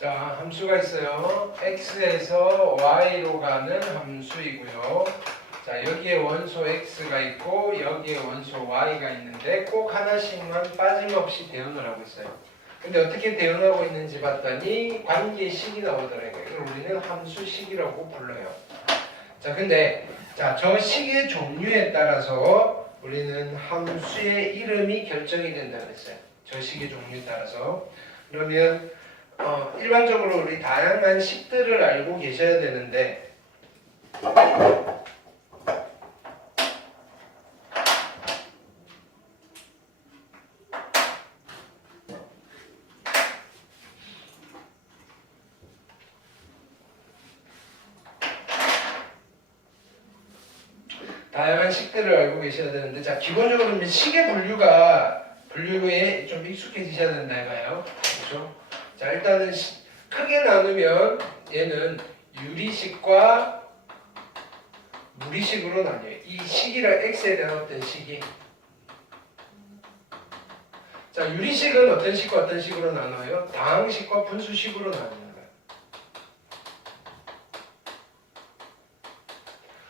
자, 함수가 있어요. x에서 y로 가는 함수이고요. 자, 여기에 원소 x가 있고 여기에 원소 y가 있는데 꼭 하나씩만 빠짐없이 대응을 하고 있어요. 근데 어떻게 대응하고 있는지 봤더니 관계식이 나오더라고요. 이걸 우리는 함수식이라고 불러요. 자, 근데 저 식의 종류에 따라서 우리는 함수의 이름이 결정이 된다고 했어요. 저 식의 종류에 따라서. 그러면 일반적으로 우리 다양한 식들을 알고 계셔야 되는데 다양한 식들을 알고 계셔야 되는데 자, 기본적으로 식의 분류에 좀 익숙해지셔야 된다 해봐요. 그렇죠? 자, 일단은 크게 나누면 얘는 유리식과 무리식으로 나뉘어요. 이 식이랑 x에 대한 어떤 식이. 자, 유리식은 어떤 식과 어떤 식으로 나눠요? 다항식과 분수식으로 나눕니다.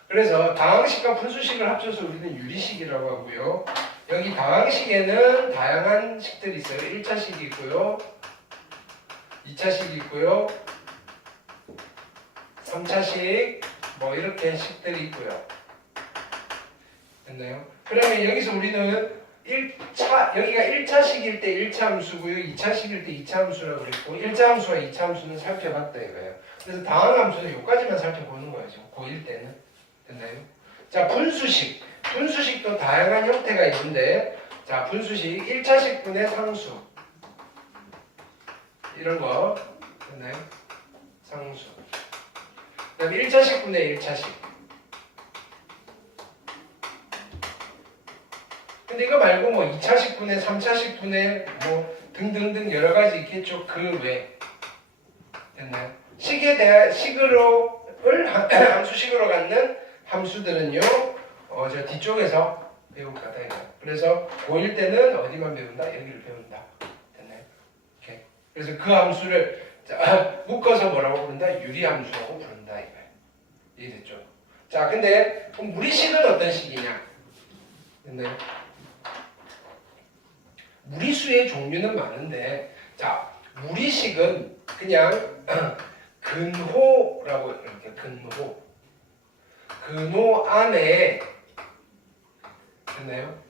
그래서 다항식과 분수식을 합쳐서 우리는 유리식이라고 하고요. 여기 다항식에는 다양한 식들이 있어요. 1차식이 있고요. 2차식이 있고요. 3차식 뭐 이렇게 식들이 있고요. 됐나요? 그러면 여기서 우리는 여기가 1차식일 때 1차 함수고요. 2차식일 때 2차 함수라고 그랬고 1차 함수와 2차 함수는 살펴봤다 이거예요. 그래서 다항 함수는 여기까지만 살펴보는 거예요. 지금 고1 때는. 됐나요? 자, 분수식도 다양한 형태가 있는데 자, 분수식 1차식 분의 상수 이런 거 됐나요? 상수. 그 다음에 1차식 분의 1차식. 근데 이거 말고 뭐 2차식 분의 3차식 분의 뭐 등등등 여러 가지 있겠죠. 그 외. 됐나요? 식에 대한 함수식으로 갖는 함수들은요. 저 뒤쪽에서 배울 거다 이거예요. 그래서 고1 때는 어디만 배운다? 여기를 배운다. 됐나요? 오케이. 그래서 그 함수를 묶어서 뭐라고 부른다? 유리함수라고 부른다 이거예요. 이해됐죠? 자, 근데 그럼 무리식은 어떤 식이냐? 됐나요? 무리수의 종류는 많은데 자, 무리식은 그냥 근호라고 이렇게 근호 안에 됐나요?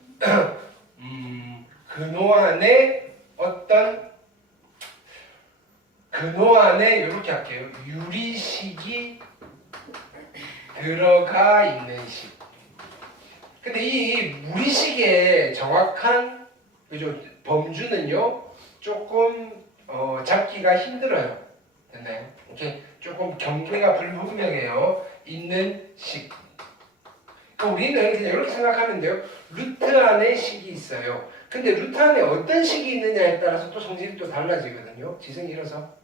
근호 안에 이렇게 할게요. 유리식이 들어가 있는 식. 근데 이 무리식의 정확한 범주는요 조금 잡기가 힘들어요. 됐나요? 이렇게 조금 경계가 불분명해요. 있는 식. 그러니까 우리는 그냥 이렇게 생각하면 돼요. 루트 안에 식이 있어요. 근데 루트 안에 어떤 식이 있느냐에 따라서 또 성질이 또 달라지거든요. 지성 일어서.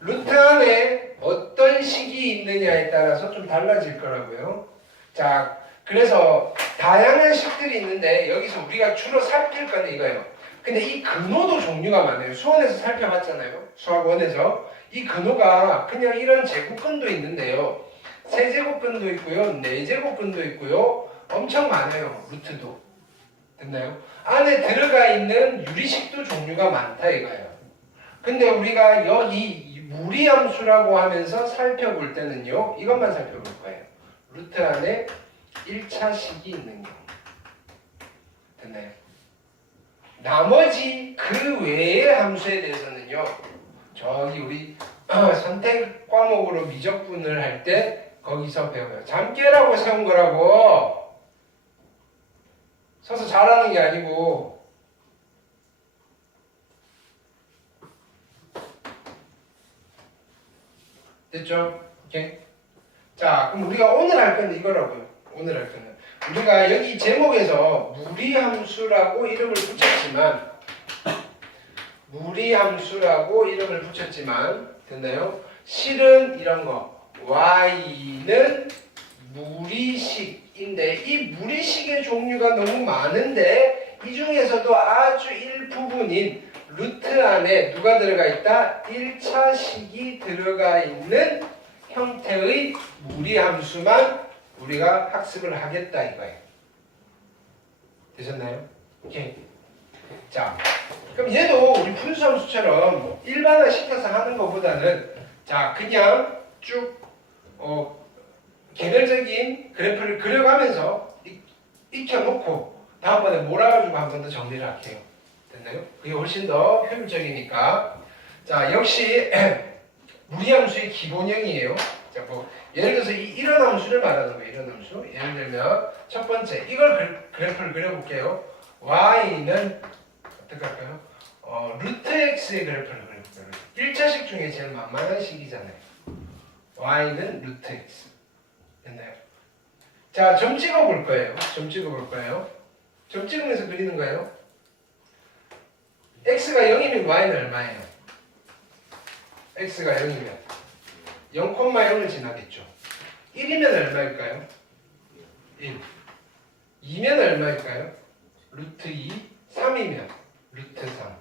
루트 안에 어떤 식이 있느냐에 따라서 좀 달라질 거라고요. 자, 그래서 다양한 식들이 있는데 여기서 우리가 주로 살필 거는 이거예요. 근데 이 근호도 종류가 많아요. 수원에서 살펴봤잖아요. 수학원에서. 이 근호가 그냥 이런 제곱근도 있는데요. 세제곱근도 있고요. 네제곱근도 있고요. 엄청 많아요. 루트도. 됐나요? 안에 들어가 있는 유리식도 종류가 많다 이거예요. 근데 우리가 여기 무리함수라고 하면서 살펴볼 때는요. 이것만 살펴볼 거예요. 루트 안에 1차식이 있는 경우. 됐나요? 나머지 그 외의 함수에 대해서는요. 저기 우리 선택 과목으로 미적분을 할 때 거기서 배워요. 잠깨라고 세운 거라고. 서서 잘하는 게 아니고. 됐죠? 오케이? 자, 그럼 우리가 오늘 할 거는 이거라고요. 오늘 할 거는. 우리가 여기 제목에서 무리함수라고 이름을 붙였지만, 됐나요? 실은 이런 거. y는 무리식인데 이 무리식의 종류가 너무 많은데 이 중에서도 아주 일부분인 루트 안에 누가 들어가 있다? 1차식이 들어가 있는 형태의 무리함수만 우리가 학습을 하겠다 이거예요. 되셨나요? 오케이. 자, 그럼 얘도 우리 분수함수처럼 일반화 시켜서 하는 것보다는 자 그냥 쭉 개별적인 그래프를 그려가면서 익혀놓고 다음번에 몰아가지고 한 번 더 정리를 할게요. 됐나요? 그게 훨씬 더 효율적이니까. 자, 역시 무리함수의 기본형이에요. 자, 뭐 예를 들어서 이런 함수를 말하는 거예요. 이런 함수. 예를 들면 첫 번째 이걸 그래프를 그려볼게요. y는 어떻게 할까요? 루트 x의 그래프를 그려볼게요. 1차식 중에 제일 만만한 식이잖아요. y는 루트 x. 됐나요? 자, 점 찍어볼 거예요. 점 찍어볼 거예요. 점 찍으면서 그리는 거예요. x가 0이면 y는 얼마예요? x가 0이면 0,0을 지나겠죠. 1이면 얼마일까요? 1. 2면 얼마일까요? 루트 2. 3이면 루트 3.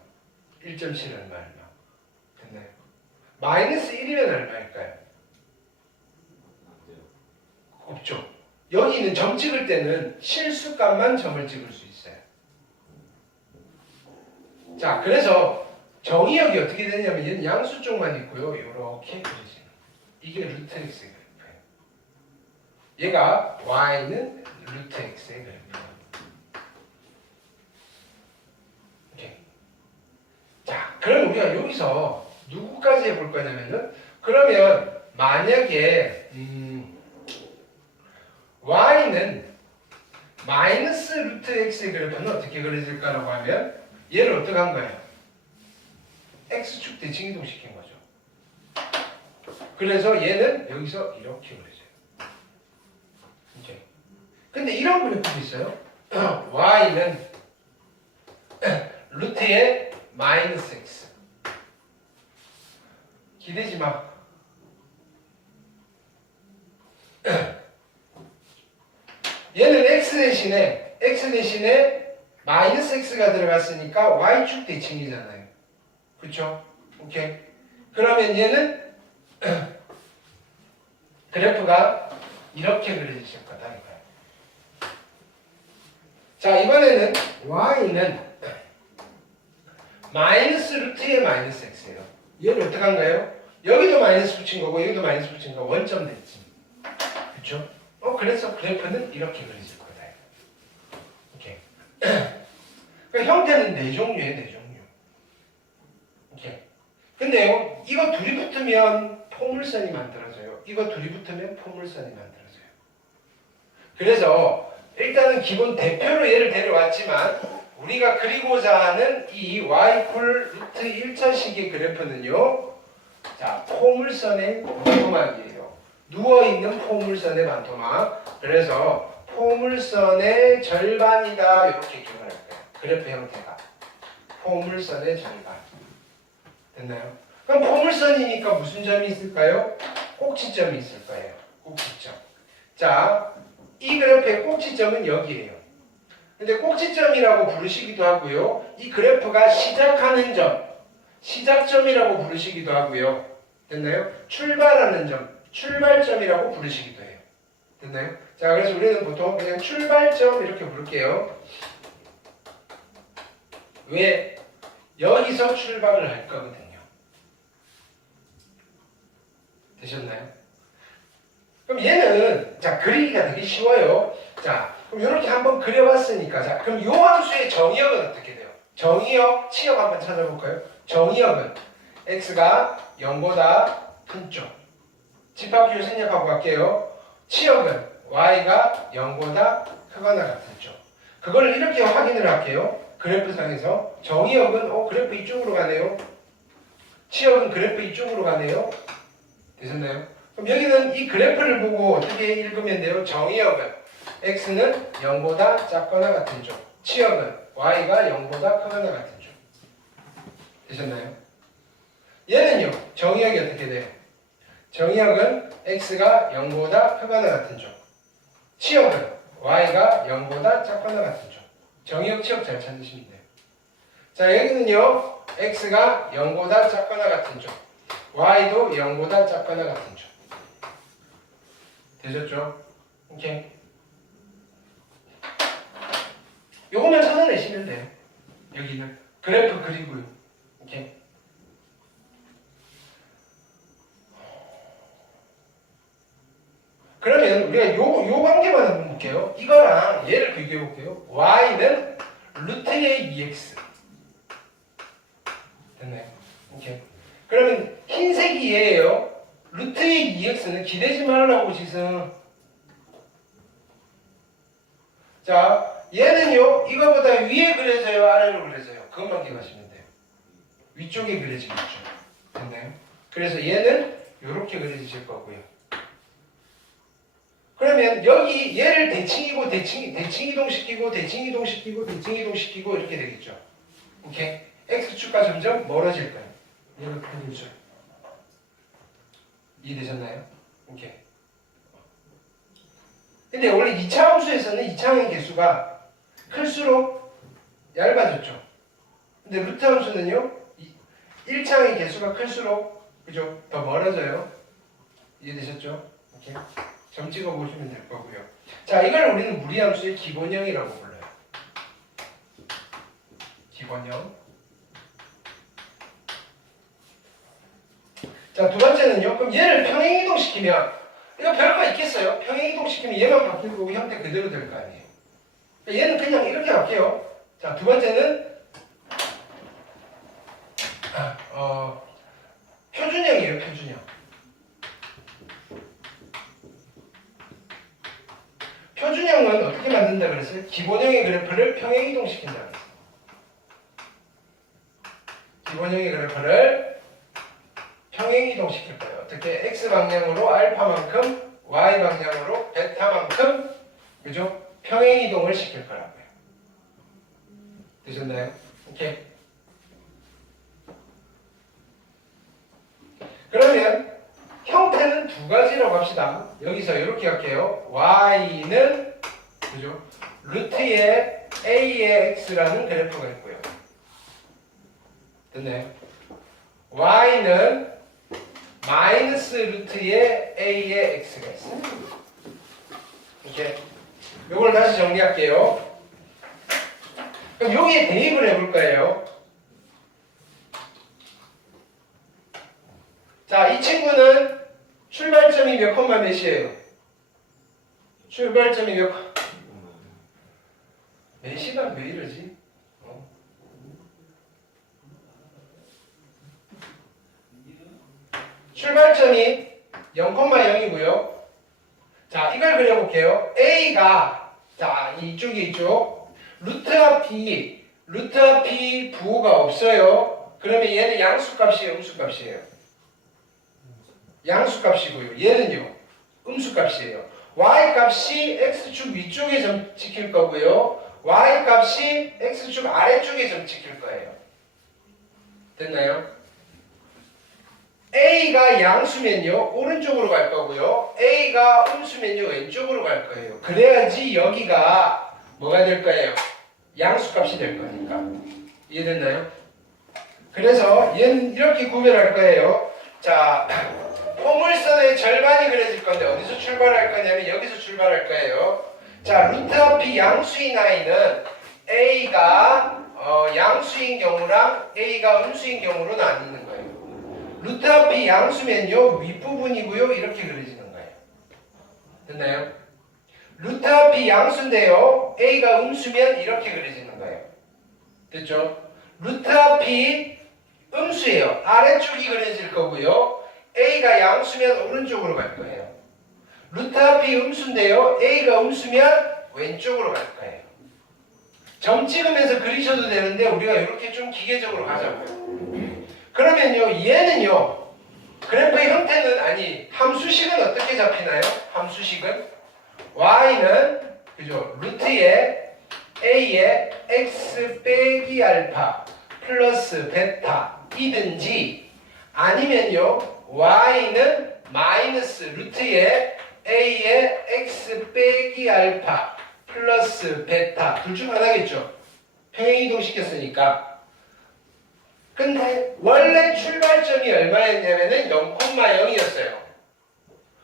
1.7 얼마. 됐나요? 마이너스 1이면 얼마일까요? 없죠. 여기는 점 찍을 때는 실수값만 점을 찍을 수 있어요. 자, 그래서 정의역이 어떻게 되냐면 얘는 양수 쪽만 있고요. 이렇게 그려지는. 이게 루트 x의 그래프예요. 얘가 y는 루트 x의 그래프예요. 오케이. 자, 그럼 우리가 여기서 누구까지 해볼 거냐면은 그러면 만약에 y는 마이너스 루트 x의 그래프는 어떻게 그려질까라고 하면 얘를 어떻게 한 거예요? x축 대칭 이동시킨 거죠. 그래서 얘는 여기서 이렇게 그려져요. 이제. 근데 이런 그래프도 있어요. y는 루트의 마이너스 x. 기대지 마. 얘는 x 대신에 마이너스 x가 들어갔으니까 y축 대칭이잖아요. 그쵸? 오케이. 그러면 얘는 그래프가 이렇게 그려지실 거다 이거예요. 자, 이번에는 y는 마이너스 루트의 마이너스 x예요. 얘를 어떻게 한가요? 여기도 마이너스 붙인 거고 여기도 마이너스 붙인 거 원점 됐지. 그쵸? 그래서 그래프는 이렇게 그려질 거다. 오케이. 그러니까 형태는 네 종류예요, 네 종류. 오케이. 근데요, 이거 둘이 붙으면 포물선이 만들어져요. 이거 둘이 붙으면 포물선이 만들어져요. 그래서 일단은 기본 대표로 얘를 데려왔지만 우리가 그리고자 하는 이 y 콜 루트 1차식의 그래프는요. 자, 포물선의 반토막이에요. 누워있는 포물선의 반토막. 그래서 포물선의 절반이다 이렇게 기억을 할 거예요. 그래프 형태가 포물선의 절반. 됐나요? 그럼 포물선이니까 무슨 점이 있을까요? 꼭지점이 있을 거예요. 꼭지점. 자, 이 그래프의 꼭지점은 여기예요. 근데 꼭지점이라고 부르시기도 하고요. 이 그래프가 시작하는 점, 시작점이라고 부르시기도 하고요. 됐나요? 출발하는 점, 출발점이라고 부르시기도 해요. 됐나요? 자, 그래서 우리는 보통 그냥 출발점 이렇게 부를게요. 왜? 여기서 출발을 할 거거든요. 되셨나요? 그럼 얘는 자, 그리기가 되게 쉬워요. 자, 그럼 이렇게 한번 그려봤으니까 자, 그럼 요 함수의 정의역은 어떻게 돼요? 정의역, 치역 한번 찾아볼까요? 정의역은 x가 0보다 큰 쪽. 집합기호 생략하고 갈게요. 치역은 y가 0보다 크거나 같은 쪽. 그걸 이렇게 확인을 할게요. 그래프상에서 정의역은 그래프 이쪽으로 가네요. 치역은 그래프 이쪽으로 가네요. 되셨나요? 그럼 여기는 이 그래프를 보고 어떻게 읽으면 돼요? 정의역은 x는 0보다 작거나 같은 쪽. 치역은 y가 0보다 크거나 같은 쪽. 되셨나요? 얘는요. 정의역이 어떻게 돼요? 정의역은 x가 0보다 크거나 같은 쪽. 치역은 y가 0보다 작거나 같은 쪽. 정의역 치역 잘 찾으시면 돼요. 자, 여기는요. x가 0보다 작거나 같은 쪽. y도 0보다 작거나 같은 쪽. 되셨죠? 오케이. 요거만 찾아내시면 돼요. 여기는 그래프 그리고요. 오케이. 그러면 우리가 요 관계만 한번 볼게요. 이거랑 얘를 비교해 볼게요. y는 루트의 2x. 됐나요? 오케이. 그러면 흰색이 얘예요. 루트의 2x는 기대지 말라고 지금. 자, 얘는요. 이거보다 위에 그려져요, 아래로 그려져요. 그것만 기억하시면 돼요. 위쪽에 그려지겠죠. 됐나요? 그래서 얘는 이렇게 그려지실 거고요. 그러면 여기 얘를 대칭이고 대칭 이동시키고 대칭 이동시키고 대칭 이동시키고 이렇게 되겠죠. 오케이. x축과 점점 멀어질 거예요. 얘를 그리죠. 이해되셨나요? 오케이. 근데 원래 2차 함수에서는 2차항의 개수가 클수록 얇아졌죠. 근데 루트 함수는요. 1차항의 개수가 클수록 그죠? 더 멀어져요. 이해되셨죠? 오케이. 점 찍어 보시면 될 거고요. 자, 이걸 우리는 무리함수의 기본형이라고 불러요. 기본형. 자, 두 번째는요. 그럼 얘를 평행이동시키면 이거 별거 있겠어요? 평행이동시키면 얘만 바뀔 거고 형태 그대로 될 거 아니에요. 얘는 그냥 이렇게 할게요. 자, 두 번째는 표준형이에요. 표준형. 표준형은 어떻게 만든다 그랬어요? 기본형의 그래프를 평행이동시킨다 그랬어요. 기본형의 그래프를 평행이동시킬 거예요. 어떻게? x방향으로 알파만큼 y방향으로 베타만큼 그죠? 평행이동을 시킬 거라고요. 되셨나요? 오케이. 그러면 형태는 두 가지라고 합시다. 여기서 이렇게 할게요. y는 그죠? 루트의 a의 x라는 그래프가 있고요. 됐나요? y는 마이너스 루트의 a의 x가 있어요. 이렇게. 요걸 다시 정리할게요. 그럼 여기에 대입을 해볼 거예요. 자, 이 친구는 출발점이 몇 콤마 몇이에요? 출발점이 몇 콤마? 몇 시간 왜 이러지? 출발점이 0,0이고요. 자, 이걸 그려볼게요. A가 자 이쪽이 이쪽 루트 앞이 부호가 없어요. 그러면 얘는 양수값이에요, 음수값이에요? 양수값이고요. 얘는요, 음수값이에요. y값이 x축 위쪽에 점 찍힐 거고요. y값이 x축 아래쪽에 점 찍힐 거예요. 됐나요? A가 양수면요 오른쪽으로 갈 거고요. A가 음수면요 왼쪽으로 갈 거예요. 그래야지 여기가 뭐가 될 거예요? 양수값이 될 거니까. 이해됐나요? 그래서 얘는 이렇게 구별할 거예요. 자, 포물선의 절반이 그려질 건데 어디서 출발할 거냐면 여기서 출발할 거예요. 자, 루트 앞이 양수인 i는 A가 양수인 경우랑 A가 음수인 경우로 나뉘는 거예요. 루트 앞이 양수면요 윗부분이고요 이렇게 그려지는 거예요. 됐나요? 루트 앞이 양수인데요 A가 음수면 이렇게 그려지는 거예요. 됐죠? 루트 앞이 음수예요. 아래쪽이 그려질 거고요. A가 양수면 오른쪽으로 갈 거예요. 루트 앞이 음수인데요 A가 음수면 왼쪽으로 갈 거예요. 점 찍으면서 그리셔도 되는데 우리가 이렇게 좀 기계적으로 가자고요. 그러면요, 얘는요, 그래프의 형태는 아니, 함수식은 어떻게 잡히나요? 함수식은 y는 그죠? 루트의 a의 x 빼기 알파 플러스 베타이든지 아니면요, y는 마이너스 루트의 A의 X 빼기 알파 플러스 베타 둘 중 하나겠죠. 평행이동 시켰으니까. 근데 원래 출발점이 얼마였냐면은 0,0이었어요.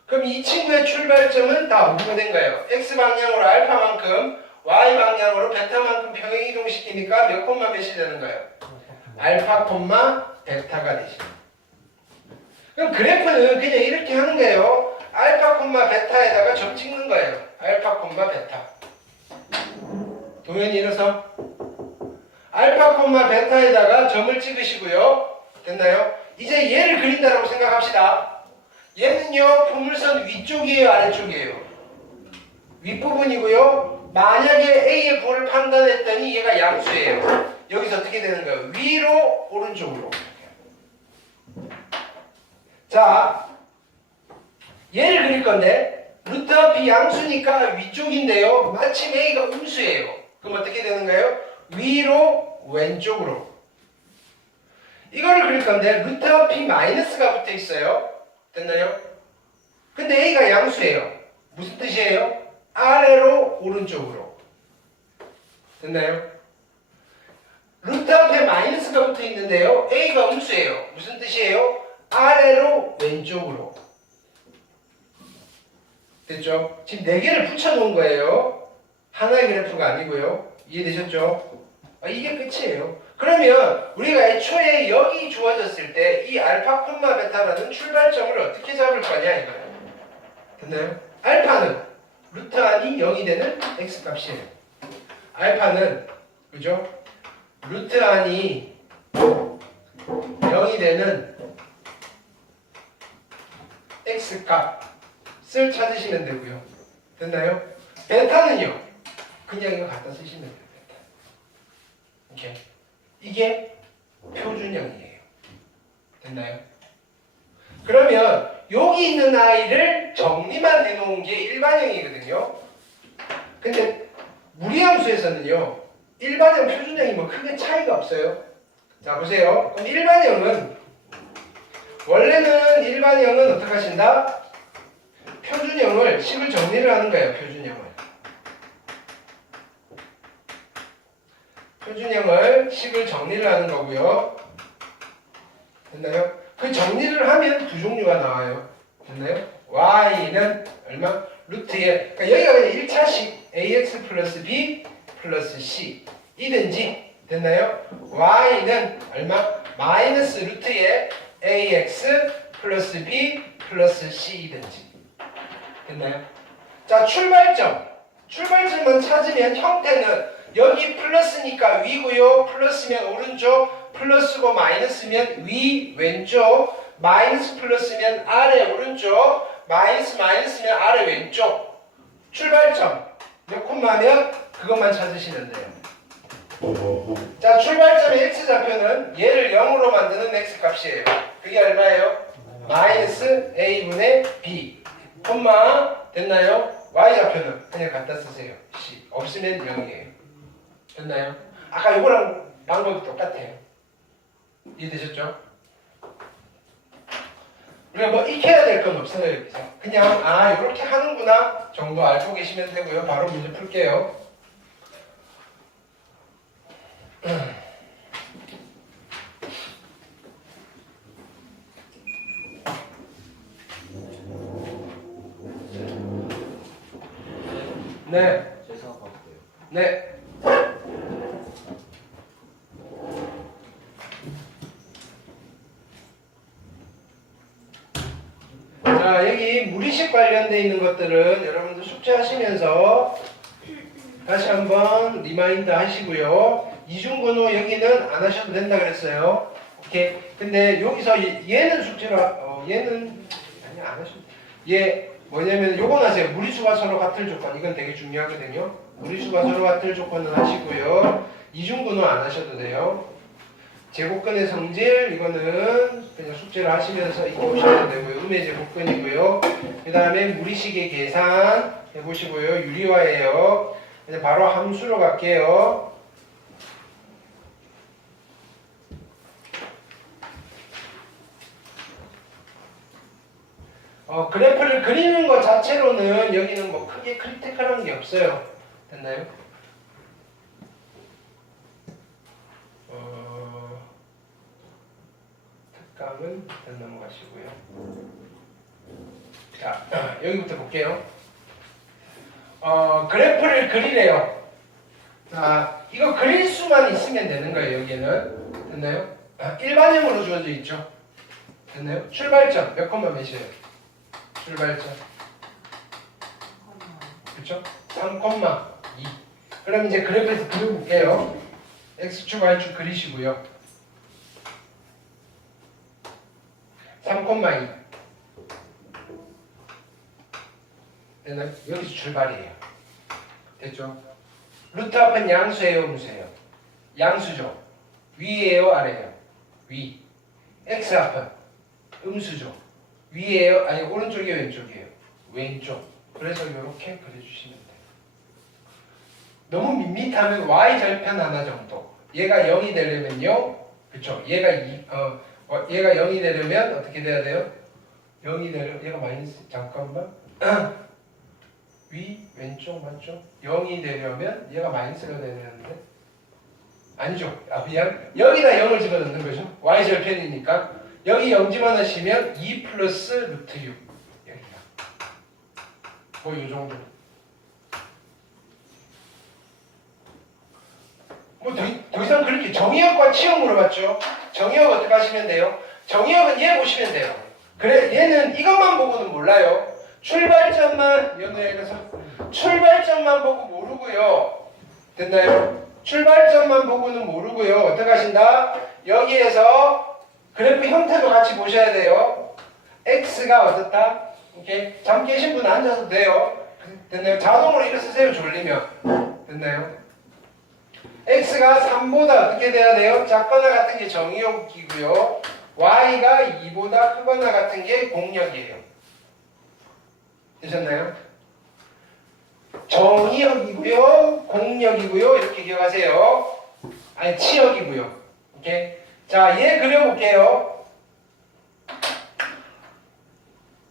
그럼 이 친구의 출발점은 다 뭐가 된 거예요? X방향으로 알파만큼 Y방향으로 베타만큼 평행이동 시키니까 몇 콤마 몇이 되는 거예요? 알파 콤마 베타가 되죠. 그럼 그래프는 그냥 이렇게 하는 거예요. 알파 콤마 베타에다가 점 찍는 거예요. 알파 콤마 베타. 동현이 일어서 알파 콤마 베타에다가 점을 찍으시고요. 됐나요? 이제 얘를 그린다고 생각합시다. 얘는요 포물선 위쪽이에요 아래쪽이에요? 윗부분이고요. 만약에 A의 부호를 판단했더니 얘가 양수예요. 여기서 어떻게 되는 거예요? 위로 오른쪽으로. 자, 얘를 그릴 건데 루트 앞이 양수니까 위쪽인데요. 마침 A가 음수예요. 그럼 어떻게 되는 거예요? 위로 왼쪽으로. 이거를 그릴 건데 루트 앞이 마이너스가 붙어 있어요. 됐나요? 근데 A가 양수예요. 무슨 뜻이에요? 아래로 오른쪽으로. 됐나요? 루트 앞에 마이너스가 붙어 있는데요. A가 음수예요. 무슨 뜻이에요? 아래로 왼쪽으로. 됐죠? 지금 4개를 붙여놓은 거예요. 하나의 그래프가 아니고요. 이해되셨죠? 이게 끝이에요. 그러면 우리가 애초에 여기 주어졌을 때 이 알파 콤마 베타라는 출발점을 어떻게 잡을 거냐 이거예요. 됐나요? 알파는 루트 안이 0이 되는 x 값이에요. 알파는 그죠? 루트 안이 0이 되는 x 값을 찾으시면 되고요. 됐나요? 베타는요. 그냥 이거 갖다 쓰시면 돼요. 베타. 오케이. 이게 표준형이에요. 됐나요? 그러면 여기 있는 아이를 정리만 해놓은 게 일반형이거든요. 근데 무리함수에서는요. 일반형, 표준형이 뭐 크게 차이가 없어요. 자 보세요. 그럼 일반형은 원래는 일반형은 어떻게 하신다? 표준형을 식을 정리를 하는 거예요. 표준형을 식을 정리를 하는 거고요. 됐나요? 그 정리를 하면 두 종류가 나와요. 됐나요? y는 얼마? 루트에 그러니까 여기가 그냥 1차식 ax 플러스 b 플러스 c 이든지 됐나요? y는 얼마? 마이너스 루트에 ax 플러스 b 플러스 c이든지 됐나요? 자 출발점만 찾으면 형태는 여기 플러스니까 위고요. 플러스면 오른쪽, 플러스고 마이너스면 위 왼쪽, 마이너스 플러스면 아래 오른쪽, 마이너스면 아래 왼쪽. 출발점 몇 콤마면 그것만 찾으시면 돼요. 자, 출발점의 x좌표는 얘를 0으로 만드는 x값이에요. 그게 얼마예요? 마이너스 a분의 b 콤마 됐나요? y좌표는 그냥 갖다 쓰세요. c 없으면 0이에요. 됐나요? 아까 이거랑 방법이 똑같아요. 이해되셨죠? 우리가 뭐 익혀야 될 건 없어요. 여기서 그냥 이렇게 하는구나 정도 알고 계시면 되고요. 바로 문제 풀게요. 네. 네. 자, 여기 무리식 관련되어 있는 것들은 여러분들 숙제하시면서 다시 한번 리마인드 하시고요. 이중근호 여기는 안 하셔도 된다 그랬어요. 오케이. 근데 여기서 얘는 숙제로 얘는 아니 안 하셔도 얘 뭐냐면 요건 하세요. 무리수가 서로 같을 조건. 이건 되게 중요하거든요. 무리수가 서로 같을 조건은 하시고요. 이중근호 안 하셔도 돼요. 제곱근의 성질 이거는 그냥 숙제를 하시면서 익혀보시면 되고요. 음의 제곱근이고요. 그 다음에 무리식의 계산 해보시고요. 유리화예요. 그냥 바로 함수로 갈게요. 그래프를 그리는 것 자체로는 여기는 뭐 크게 크리티컬한 게 없어요. 됐나요? 특감은 일단 넘어가시고요. 자, 여기부터 볼게요. 그래프를 그리래요. 자, 이거 그릴 수만 있으면 되는 거예요, 여기는. 됐나요? 일반형으로 주어져 있죠. 됐나요? 출발점, 몇 콤마 몇이에요? 출발점. 그쵸? 3,2. 그럼 이제 그래프에서 그려볼게요. X축, Y축 그리시고요. 3,2. 됐나요? 여기서 출발이에요. 됐죠? 루트 앞은 양수예요, 음수예요? 양수죠. 위에요, 아래예요? 위. X 앞은 음수죠. 위에요, 아니 오른쪽이에요, 왼쪽이에요? 왼쪽. 그래서 이렇게 그려주시면 돼요. 너무 밋밋하면 y 절편 하나 정도. 얘가 0이 되려면요, 그쵸? 얘가 0이 되려면 어떻게 돼야 돼요? 0이 되려 얘가 마이너스 잠깐만. 위 왼쪽 맞죠? 0이 되려면 얘가 마이너스가 돼야 되는데 아니죠. 미안. 여기다 0을 집어넣는 거죠. y 절편이니까 여기 0 집어넣으시면 2 플러스 루트 6 여기가 뭐 이 정도. 뭐 더 이상 그렇게 정의역과 치역 물어봤죠. 정의역 어떻게 하시면 돼요? 정의역은 얘 보시면 돼요. 그래 얘는 이것만 보고는 몰라요. 출발점만 연우에서 출발점만 보고 모르고요. 됐나요? 출발점만 보고는 모르고요. 어떻게 하신다? 여기에서 그래프 형태도 같이 보셔야 돼요. x가 어떻다? 이렇게 잠 깨신 분 앉아도 돼요. 됐나요? 자동으로 일어서세요. 졸리면. 됐나요? x가 3보다 어떻게 돼야 돼요? 작거나 같은 게 정의역이고요. y가 2보다 크거나 같은 게 공역이에요. 되셨나요? 정의역이고요, 공역이고요. 이렇게 기억하세요. 아니 치역이고요. 오케이. 자, 얘 그려볼게요.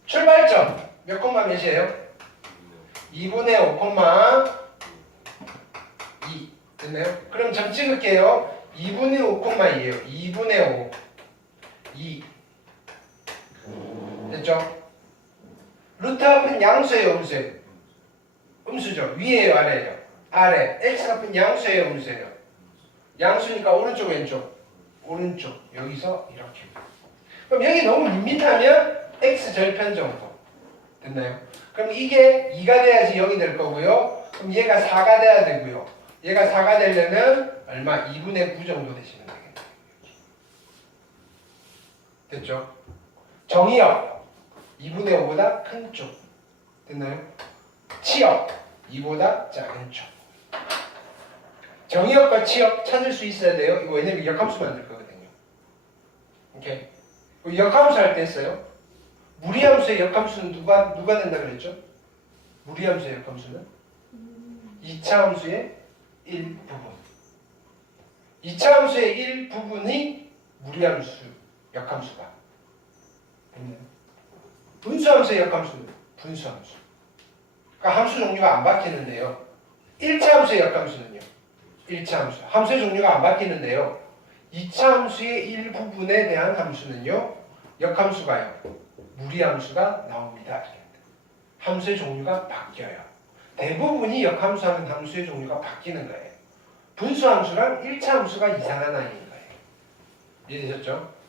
출발점 몇 콤마 몇이에요? 2분의 5콤마 2. 됐나요? 그럼 점 찍을게요. 2분의 5콤마 2예요. 2분의 5 2. 됐죠? 루트 앞은 양수예요, 음수예요? 음수죠. 위에요, 아래예요? 아래. x 앞은 양수예요, 음수예요? 양수니까 오른쪽, 왼쪽? 오른쪽. 여기서 이렇게. 그럼 여기 너무 밋밋하면 x 절편 정도. 됐나요? 그럼 이게 2가 돼야지 0이 될 거고요. 그럼 얘가 4가 돼야 되고요. 얘가 4가 되려면 얼마? 2분의 9 정도 되시면 되겠네요. 됐죠? 정의역 2분의 5보다 큰 쪽. 됐나요? 치역 2보다 작은 쪽. 정의역과 치역 찾을 수 있어야 돼요. 이거 왜냐면 역함수 만들 거거든요. 오케이. 역함수 할 때 했어요. 무리함수의 역함수는 누가 된다 그랬죠? 무리함수의 역함수는 2차 함수의 일부분. 2차 함수의 일부분이 무리함수 역함수가. 분수함수의 역함수는 분수함수. 그러니까 함수 종류가 안 바뀌는데요. 1차 함수의 역함수는요. 1차 함수. 함수의 종류가 안 바뀌는데요. 2차 함수의 일부분에 대한 함수는요. 역함수가요. 무리함수가 나옵니다. 함수의 종류가 바뀌어요. 대부분이 역함수하면 함수의 종류가 바뀌는 거예요. 분수함수랑 1차 함수가 이상한 아이인 거예요. 이해되셨죠?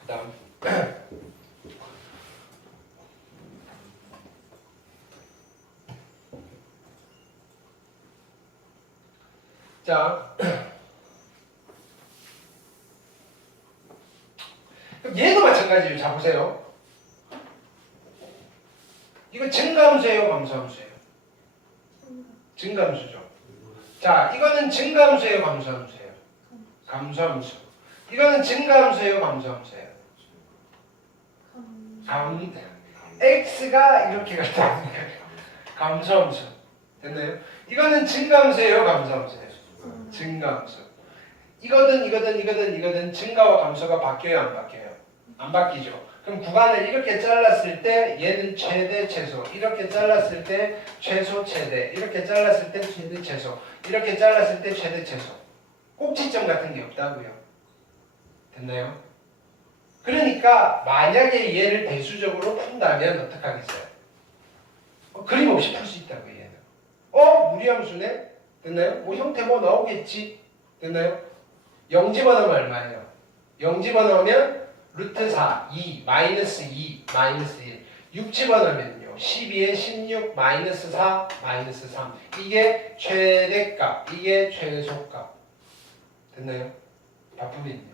그 다음 자 얘도 마찬가지예요. 자 보세요. 이거 증가함수예요, 감소함수예요? 증가함수죠. 자 이거는 증가함수예요, 감소함수예요? 감소함수. 이거는 증가함수예요, 감소함수예요? x가 이렇게 갔다 오는 거예요. 감소함수. 됐나요? 이거는 증감수예요, 감소함수예요? 증감수. 이거든 증가와 감소가 바뀌어요, 안 바뀌어요? 안 바뀌죠. 그럼 구간을 이렇게 잘랐을 때 얘는 최대 최소, 이렇게 잘랐을 때 최소 최대, 이렇게 잘랐을 때 최대 최소, 이렇게 잘랐을 때 최대 최소. 꼭지점 같은 게 없다고요. 됐나요? 그러니까 만약에 얘를 대수적으로 푼다면 어떻게 하겠어요? 그림 없이 풀 수 있다고 얘는. 무리함수네? 됐나요? 뭐 형태 뭐 나오겠지? 됐나요? 0 집어넣으면 얼마예요? 0 집어넣으면 루트 4, 2, 마이너스 2, 마이너스 1. 6 집어넣으면요. 12에 16, 마이너스 4, 마이너스 3. 이게 최대값, 이게 최소값. 됐나요? 바쁘긴요.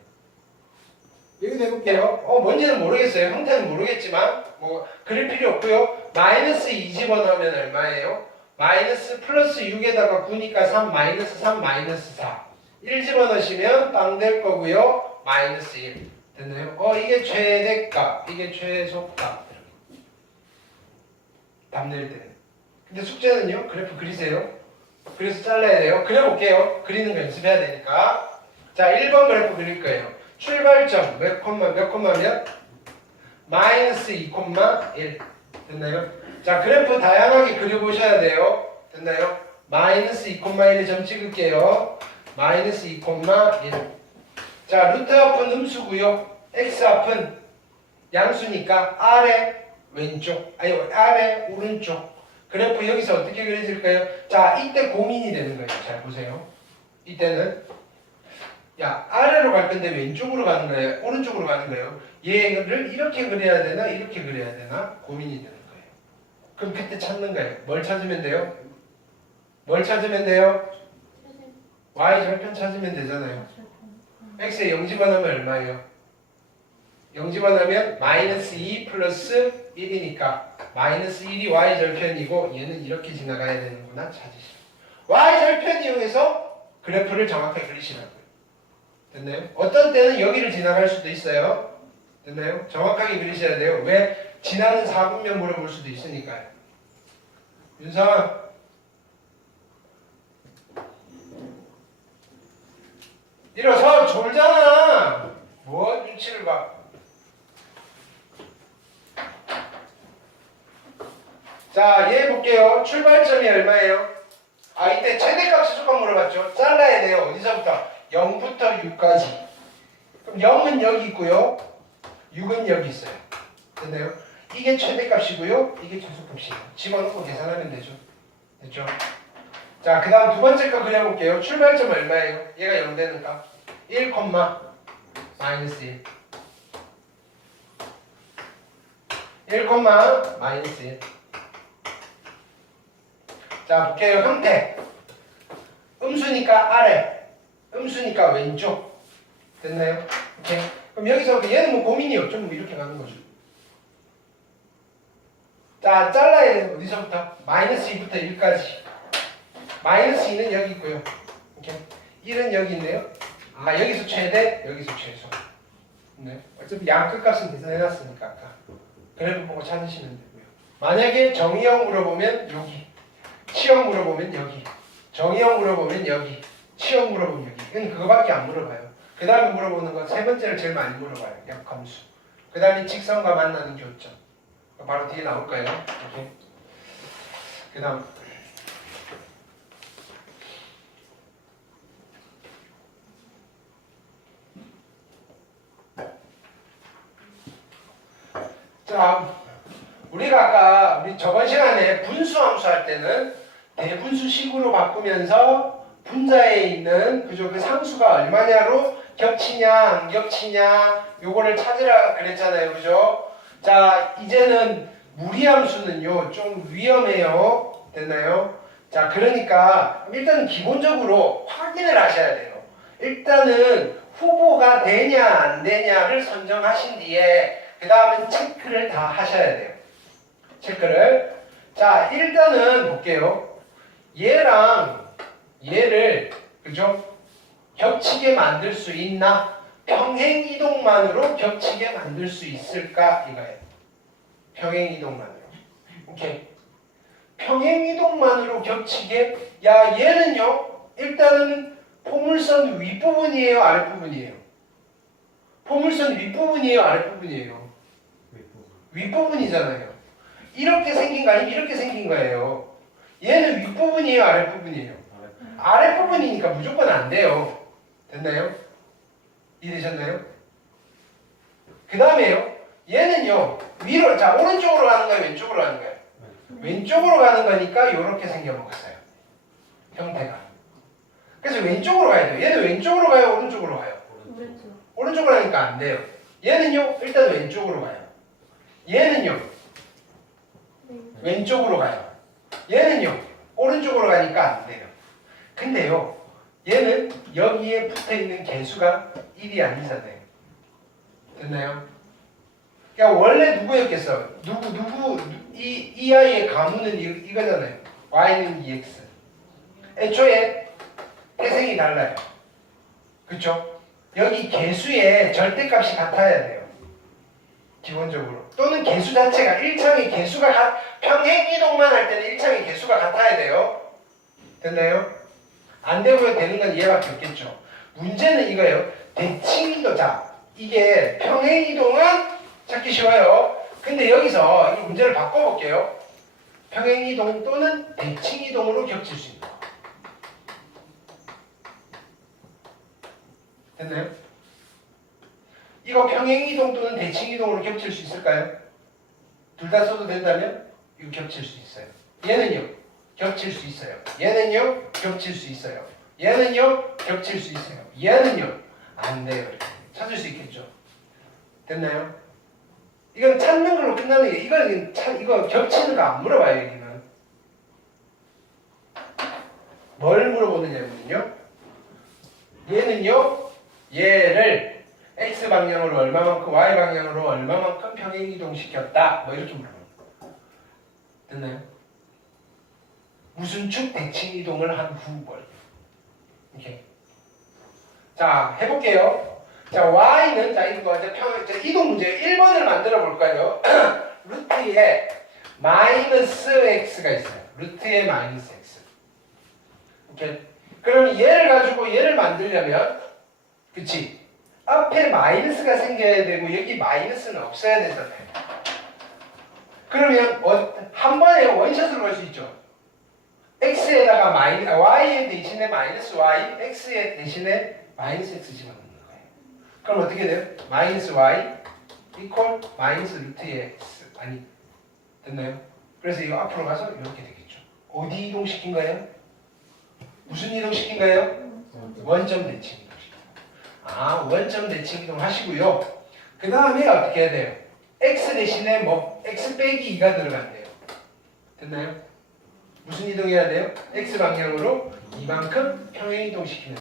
여기도 해볼게요. 뭔지는 모르겠어요. 형태는 모르겠지만 뭐 그릴 필요 없고요. 마이너스 2 집어넣으면 얼마예요? 마이너스 플러스 6에다가 9니까 3, 마이너스 3, 마이너스 4. 1 집어넣으시면 빵 될 거고요. 마이너스 1. 됐나요? 이게 최대값, 이게 최소값. 답 낼 때는. 근데 숙제는요? 그래프 그리세요. 그래서 잘라야 돼요. 그려볼게요. 그리는 거 연습해야 되니까. 자, 1번 그래프 그릴 거예요. 출발점 몇 콤마 몇? 마이너스 2,1. 됐나요? 자, 그래프 다양하게 그려보셔야 돼요. 됐나요? 마이너스 2,1에 점 찍을게요. 마이너스 2,1. 자, 루트 앞은 음수고요. x 앞은 양수니까 아래 왼쪽, 아래 오른쪽. 그래프 여기서 어떻게 그려질까요? 자, 이때 고민이 되는 거예요. 잘 보세요. 이때는 아래로 갈 건데 왼쪽으로 가는 거예요? 오른쪽으로 가는 거예요? 얘를 이렇게 그려야 되나? 이렇게 그려야 되나? 고민이 되는 거예요. 그럼 그때 찾는 거예요. 뭘 찾으면 돼요? 뭘 찾으면 돼요? y절편 찾으면 되잖아요. x에 0 집어넣으면 얼마예요? 0 집어넣으면 마이너스 2 플러스 1이니까 마이너스 1이 y절편이고 얘는 이렇게 지나가야 되는구나 찾으시죠. y절편 이용해서 그래프를 정확하게 그리시라고요. 됐나요? 어떤 때는 여기를 지나갈 수도 있어요. 됐나요? 정확하게 그리셔야 돼요. 왜? 지나는 4분면 물어볼 수도 있으니까요. 윤성아, 일어서. 졸잖아. 뭐 눈치를 봐. 자, 얘 볼게요. 출발점이 얼마예요? 이때 최대값 최소값 물어봤죠. 잘라야 돼요. 어디서부터? 0부터 6까지. 그럼 0은 여기 있고요. 6은 여기 있어요. 됐나요? 이게 최대값이고요. 이게 최소값이에요. 집어넣고 계산하면 되죠. 됐죠? 자, 그 다음 두 번째 거 그려볼게요. 출발점 얼마예요? 얘가 0 되는 값. 1, 마이너스 1. 1, 마이너스 1. 자, 볼게요. 형태. 음수니까 아래. 음수니까 왼쪽. 됐나요? 오케이. 그럼 여기서 얘는 뭐 고민이 없죠. 뭐 이렇게 가는 거죠. 자, 잘라야 돼요. 어디서부터? 마이너스 2부터 1까지. 마이너스 2는 여기 있고요. 오케이. 1은 여기 있네요. 여기서 최대, 여기서 최소. 네. 어차피 양 끝값은 계산해놨으니까 아까. 그래프 보고 찾으시면 되고요. 만약에 정의형 물어보면 여기. 치형 물어보면 여기. 정의형 물어보면 여기. 치형 물어보면 여기. 이건 그거밖에 안 물어봐요. 그 다음에 물어보는 건 세 번째를 제일 많이 물어봐요. 역함수. 그 다음에 직선과 만나는 교점. 바로 뒤에 나올까요? 오케이. 그 다음. 자, 우리가 아까 우리 저번 시간에 분수함수 할 때는 대분수식으로 바꾸면서 분자에 있는 그 상수가 얼마냐로 겹치냐 안 겹치냐 요거를 찾으라 그랬잖아요. 그죠? 자, 이제는 무리함수는요 좀 위험해요. 됐나요? 자, 그러니까 일단 기본적으로 확인을 하셔야 돼요. 일단은 후보가 되냐 안 되냐를 선정하신 뒤에 그 다음엔 체크를 다 하셔야 돼요. 체크를. 자, 일단은 볼게요. 얘랑 얘를 그죠? 겹치게 만들 수 있나? 평행이동만으로 겹치게 만들 수 있을까? 이거예요. 평행이동만으로. 오케이. 평행이동만으로 겹치게. 야, 얘는요 일단은 포물선 윗부분이에요, 아랫부분이에요? 포물선 윗부분이에요, 아랫부분이에요? 윗부분이잖아요. 이렇게 생긴 거 아니면 이렇게 생긴 거예요. 얘는 윗부분이에요, 아랫부분이에요? 아랫부분이니까 무조건 안 돼요. 됐나요? 이해되셨나요? 그 다음에요, 얘는요 위로, 자 오른쪽으로 가는 거예요, 왼쪽으로 가는 거예요? 왼쪽으로 가는 거니까 이렇게 생겨먹었어요, 형태가. 그래서 왼쪽으로 가야 돼요. 얘는 왼쪽으로 가요, 오른쪽으로 가요? 오른쪽으로 가니까 안 돼요. 얘는요 일단 왼쪽으로 가요. 얘는요 왼쪽으로 가요. 얘는요 오른쪽으로 가니까 안 돼요. 근데요 얘는 여기에 붙어있는 개수가 1이 아니잖아요. 됐나요? 그러니까 원래 누구였겠어? 이 아이의 가문은 이거잖아요. y는 2x. 애초에 태생이 달라요. 그쵸? 여기 개수의 절대값이 같아야 돼요, 기본적으로. 또는 개수 자체가, 1창의 개수가 평행이동만 할 때는 1창의 개수가 같아야 돼요. 됐나요? 안 되고 되는 건 얘밖에 없겠죠. 문제는 이거예요. 대칭이동. 자, 이게 평행이동은 찾기 쉬워요. 근데 여기서 이 문제를 바꿔볼게요. 평행이동 또는 대칭이동으로 겹칠 수 있는 거. 됐나요? 이거 평행이동 또는 대칭이동으로 겹칠 수 있을까요? 둘 다 써도 된다면 이거 겹칠 수 있어요. 얘는요 겹칠 수 있어요. 얘는요 겹칠 수 있어요. 얘는요 겹칠 수 있어요. 얘는요 안 돼요. 찾을 수 있겠죠. 됐나요? 이건 찾는 걸로 끝나는 게, 이거 겹치는 거 안 물어봐요. 여기는 뭘 물어보느냐면요, 얘는요 얘를 x 방향으로 얼마만큼, y 방향으로 얼마만큼 평행이동 시켰다, 뭐 이렇게 물어봐요. 됐나요? 무슨 축 대칭 이동을 한 후 뭘. 이렇게. 자, 해볼게요. 자, y는, 자, 이거 이제 이동 문제 1번을 만들어 볼까요? 루트에 마이너스 x가 있어요. 루트에 마이너스 x. 오케이. 그럼 얘를 가지고 얘를 만들려면, 그치? 앞에 마이너스가 생겨야 되고 여기 마이너스는 없어야 되잖아요. 그러면 한 번에 원샷으로 갈 수 있죠. x에다가 y 대신에 마이너스 y, x에 대신에 마이너스 x 집어넣는 거예요. 그럼 어떻게 돼요? 마이너스 y 이퀄 마이너스 루트의 x. 아니, 됐나요? 그래서 이거 앞으로 가서 이렇게 되겠죠. 어디 이동시킨 거예요? 무슨 이동시킨 거예요? 원점 대칭 이동. 아, 원점 대칭 이동 하시고요. 그 다음에 어떻게 해야 돼요? x 대신에 뭐 x 빼기 2가 들어간대요. 됐나요? 무슨 이동해야 돼요? x 방향으로 이만큼 평행 이동시키는